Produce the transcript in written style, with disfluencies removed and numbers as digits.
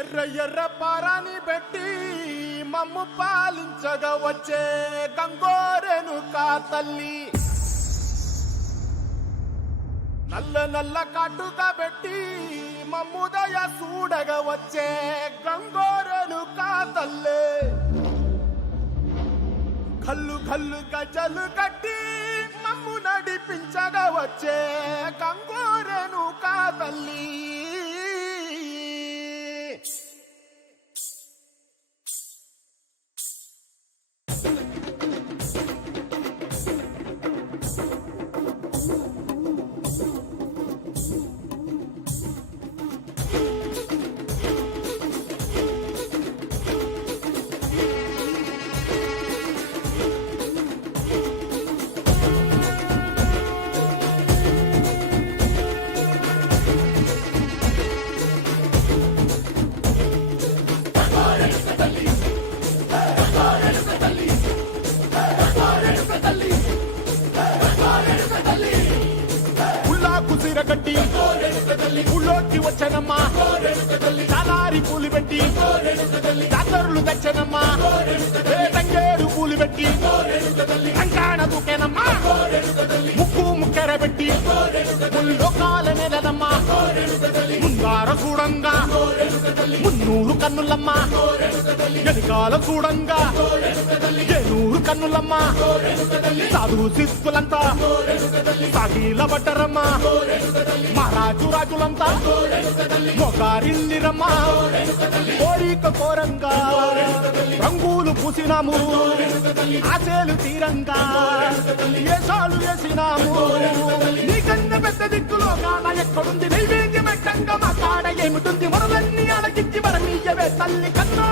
ఎర్ర ఎర్ర పారాని పెట్టి మమ్ము పాలించగా వచ్చే గంగోరెను కా తల్లి, నల్ల నల్ల కాటుగా పెట్టి మమ్ముదయ చూడగా వచ్చే గంగోరెను కా తల్లి, కల్లు కల్లు గజలు కట్టి మమ్ము నడిపించగా వచ్చే గంగోరెను కా తల్లి. కట్టి ఊళ్ళోకి వచ్చనమ్మా, చాలారి పూలు పెట్టి జాతరులు తెచ్చనమ్మా, తంగేడు పూలు పెట్టి కంకాణ దూకేనమ్మా, ముక్కు ముక్కెర పెట్టి లోకాల నెలనమ్మా, ముందార చూడంగా మున్నూరు కన్నులమ్మా, వెనకాల చూడంగా ఏనూరు కన్నులమ్మా, సాధు శిస్తులంతా సాగిల పడ్డరమ్మా, మహారాజు రాజులంతా మొగారిల్లిరమ్మా, కోరిక కోరంగా రంగులు పూసినాము, ఆశలు తీరంగా ఏసాలు వేసినాము, నీకన్నా పెద్ద దిక్కులో కాన ఎక్కడుంది, నైవేద్యం ఎట్టంగా మా కాడ ఏమిటుంది, మొరలన్నీ అలకించి మరమీయవే తల్లి కన్నా